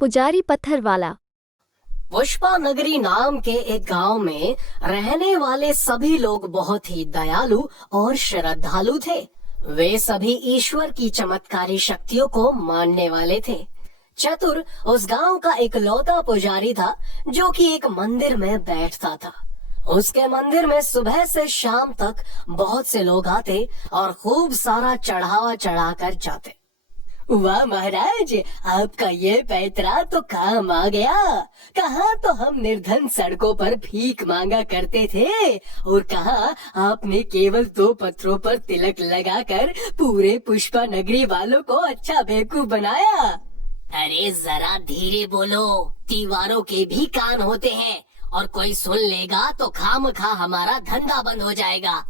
पुजारी पत्थर वाला। पुष्पा नगरी नाम के एक गांव में रहने वाले सभी लोग बहुत ही दयालु और श्रद्धालु थे। वे सभी ईश्वर की चमत्कारी शक्तियों को मानने वाले थे। चतुर उस गांव का इकलौता पुजारी था जो कि एक मंदिर में बैठता था। उसके मंदिर में सुबह से शाम तक बहुत से लोग आते और खूब सारा चढ़ावा चढ़ाकर जाते। वाह महाराज, आपका ये पैतरा तो काम आ गया। कहाँ तो हम निर्धन सड़कों पर भीख मांगा करते थे और कहाँ आपने केवल 2 पत्थरों पर तिलक लगाकर पूरे पुष्पा नगरी वालों को अच्छा बेवकूफ बनाया। अरे जरा धीरे बोलो, दीवारों के भी कान होते हैं और कोई सुन लेगा तो खामखा हमारा धंधा बंद हो जाएगा।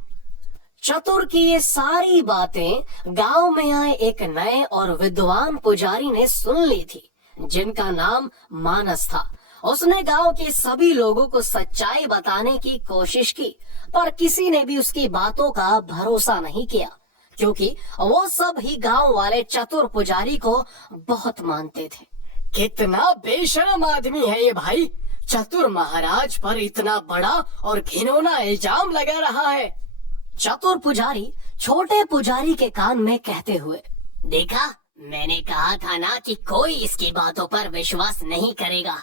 चतुर की ये सारी बातें गांव में आए एक नए और विद्वान पुजारी ने सुन ली थी, जिनका नाम मानस था। उसने गांव के सभी लोगों को सच्चाई बताने की कोशिश की, पर किसी ने भी उसकी बातों का भरोसा नहीं किया, क्योंकि वो सब ही गांव वाले चतुर पुजारी को बहुत मानते थे। कितना बेशर्म आदमी है ये भाई, चतुर महाराज पर इतना बड़ा और घिनौना इल्जाम लगा रहा है। चतुर पुजारी छोटे पुजारी के कान में कहते हुए, देखा, मैंने कहा था ना कि कोई इसकी बातों पर विश्वास नहीं करेगा।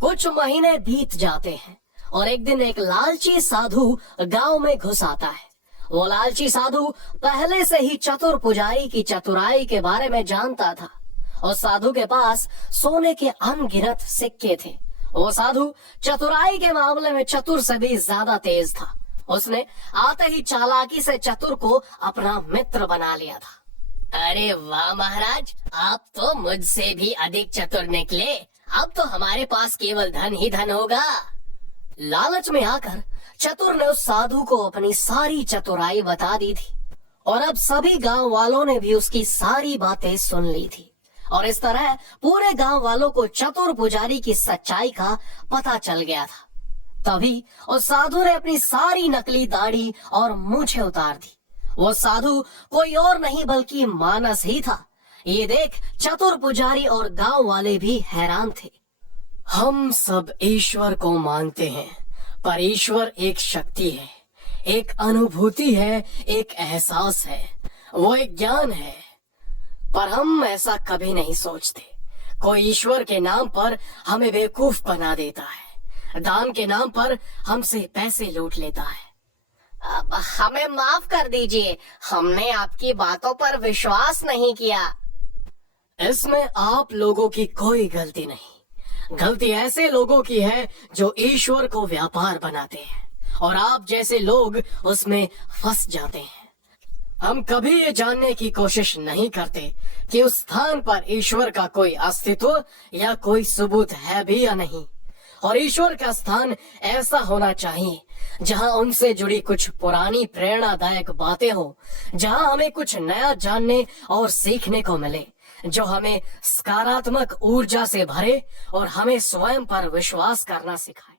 कुछ महीने बीत जाते हैं और एक दिन एक लालची साधु गांव में घुस आता है। वो लालची साधु पहले से ही चतुर पुजारी की चतुराई के बारे में जानता था और साधु के पास सोने के अनगिनत सिक्के थे। वो साधु चतुराई के मामले में चतुर से भी ज्यादा तेज था। उसने आते ही चालाकी से चतुर को अपना मित्र बना लिया था। अरे वाह महाराज, आप तो मुझसे भी अधिक चतुर निकले। अब तो हमारे पास केवल धन ही धन होगा। लालच में आकर चतुर ने उस साधु को अपनी सारी चतुराई बता दी थी और अब सभी गांव वालों ने भी उसकी सारी बातें सुन ली थी और इस तरह पूरे गांव वालों को चतुर पुजारी की सच्चाई का पता चल गया था। तभी उस साधु ने अपनी सारी नकली दाढ़ी और मूछें उतार दी। वो साधु कोई और नहीं बल्कि मानस ही था। ये देख चतुर पुजारी और गांव वाले भी हैरान थे। हम सब ईश्वर को मानते हैं, पर ईश्वर एक शक्ति है, एक अनुभूति है, एक एहसास है, वो एक ज्ञान है, पर हम ऐसा कभी नहीं सोचते। कोई ईश्वर के नाम पर हमें बेवकूफ बना देता है, दान के नाम पर हमसे पैसे लूट लेता है। अब हमें माफ कर दीजिए, हमने आपकी बातों पर विश्वास नहीं किया। इसमें आप लोगों की कोई गलती नहीं। गलती ऐसे लोगों की है जो ईश्वर को व्यापार बनाते हैं और आप जैसे लोग उसमें फंस जाते हैं। हम कभी ये जानने की कोशिश नहीं करते कि उस स्थान पर ईश्वर का कोई अस्तित्व या कोई सबूत है भी या नहीं। और ईश्वर का स्थान ऐसा होना चाहिए जहां उनसे जुड़ी कुछ पुरानी प्रेरणादायक बातें हो, जहां हमें कुछ नया जानने और सीखने को मिले, जो हमें सकारात्मक ऊर्जा से भरे और हमें स्वयं पर विश्वास करना सिखाए।